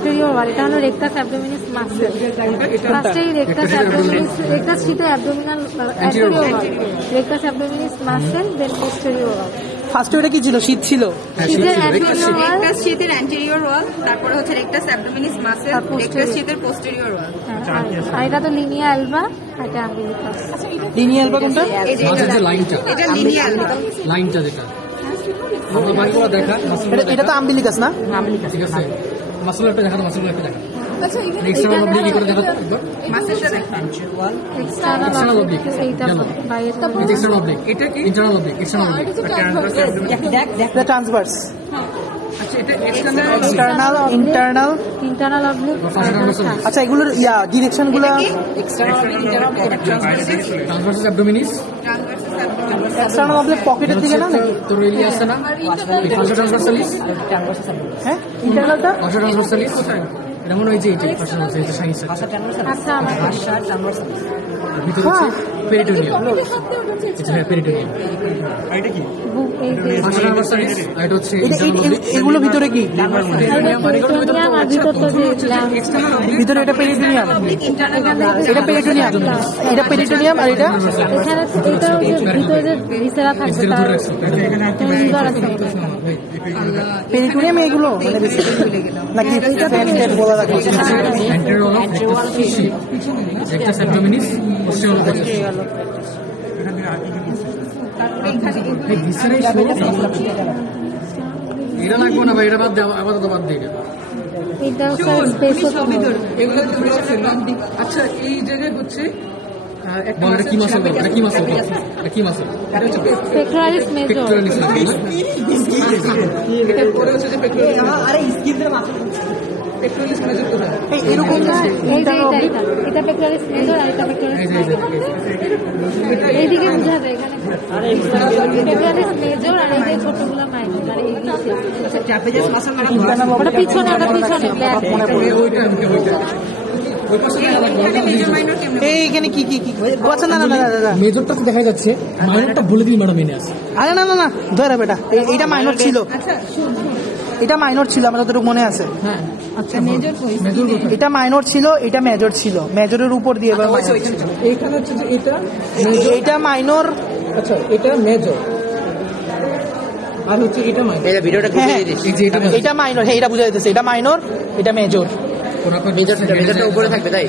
Anterior ওয়াল, এটা হলো rectus অ্যাবডোমিনাস muscle. ফার্স্টেই রেকটাস অ্যাবডোমিনাস, রেকটাস শীতে অ্যাবডোমিনাল অ্যান্টেরিয়র ওয়াল, রেকটাস অ্যাবডোমিনাস মাসেল, দেন পোস্টেরিয়র ওয়াল। ফার্স্টে ওটা কি ছিল? শীত ছিল। শীতের অ্যান্টেরিয়র ওয়াল, রেকটাস শীতের অ্যান্টেরিয়র ওয়াল, তারপরে হচ্ছে রেকটাস অ্যাবডোমিনাস মাসেল, রেকটাস শীতের পোস্টেরিয়র ওয়াল। আর এটা তো লিনিয়া অ্যালবা, এটা অ্যাম্বিলিকাস। লিনিয়াল বা কোনটা? এটা লিনিয়াল লাইনটা যেটা আমরা বাকিগুলো দেখা এটা তো আম্বিলিকাস না? ঠিক আছে, মাসুলটা দেখা, মাসুলটা দেখা। আচ্ছা এক্সটার্নাল অবলিক কি করে দেখা একবার? মাসেলটা দেখেন। এক্সটার্নাল অবলিক, এইটা বাইরে। এটা এক্সটার্নাল অবলিক, এটা কি ইন্টারনাল অবলিক? এক্সটার্নাল অবলিক, এটা ট্রান্সভার্স। আচ্ছা এটা external external, internal, internal oblique. আচ্ছা এগুলোর ডিরেকশন গুলো ট্রান্সভার্সাস অ্যাবডোমিনিস, এক্সটার্নাল অবলিক পকেটের দিকে না নাকি? তোর এলিয়া আছে না, ফার্স্ট ট্রান্সভার্সালিস, হ্যাঁ ইন্টারনালটা ফার্স্ট ট্রান্সভার্সালিস এটা মনে হয় যে এটা ফার্স্ট ট্রান্সভার্সালিস, এটা সাইন্স আচ্ছা আমার ভিতরে হচ্ছে পেরিটোনিয়াম, এটা হ্যাঁ পেরিটোনিয়াম। এটা কি ফার্স্ট ট্রান্সভার্সালিস, এটা হচ্ছে ইন্টারনাল অবলিক। এগুলো ভিতরে কি? পেরিটোনিয়াম আর ভিতর তো যে গ্ল্যান্ড, ভিতরে এটা পেরিটোনিয়াম, এটা পেরিটোনিয়াম, এটা পেরিটোনিয়াম আর এটা এখানে এটা যে ভিতরে যে ভিসেরা থাকবে তার লিভার আছে। পেরিটোনিয়াম এগুলো মানে বেশি নাকি ফ্যাট বলা লাগে? Anterior of rectus rectus abdominis, posterior of এই ভিসেরাই শুরু। এটা লাগবে না ভাই, এটা বাদ দাও, আপাতত বাদ দিয়ে এটা। এটা স্পেস অফ এগুলো তো বলছে না। আচ্ছা এই জায়গায় হচ্ছে এটা কি মাসল? এটা কি মাসল? এটা কি মাসল? এটা হচ্ছে পেক্টোরালিস মেজর। Pectoralis muscle. এরপরে হচ্ছে যে পেক্টোরালিস, আরে স্কিনের মাসল, পেক্টোরালিস মেজর কোথায়? এরকম এটা পেক্টোরালিস মেজর আর এটা পেক্টোরালিস মাইনর। এইদিকে বুঝা যায় এখানে পেক্টোরালিস মেজর আর এই যে ছোটগুলো মাইনর, আর এই দিকে ট্রাপেজিয়াস মাসল মানে ওটা পিছনে, ওটা পিছনে ওইটা ওই পাশে মেজর মাইনর কেমনে? এইখানে কি কি কি? আচ্ছা না না না দাদা, মেজরটা তো দেখা যাচ্ছে, মাইনরটা বলে দিই ম্যাডাম এনে আছে। আরে না না না ধরে বেটা, এইটা মাইনর ছিল, আচ্ছা এটা মাইনর ছিল আমার যতটুকু মনে আছে। হ্যাঁ আচ্ছা মেজর মেজর কোথায়? এটা মাইনর ছিল, এটা মেজর ছিল, মেজরের উপর দিয়ে এবার minor ছিল। এইখানে হচ্ছে যে এটা এটা মাইনর, আচ্ছা এটা মেজর আর হচ্ছে এটা মাইনর। এই ভিডিওটা হ্যাঁ এই যে এটা এটা মাইনর, হ্যাঁ এটা বুঝা যাচ্ছে, এটা মাইনর, এটা মেজর। ওরা মেজরটা উপরে থাকবে তাই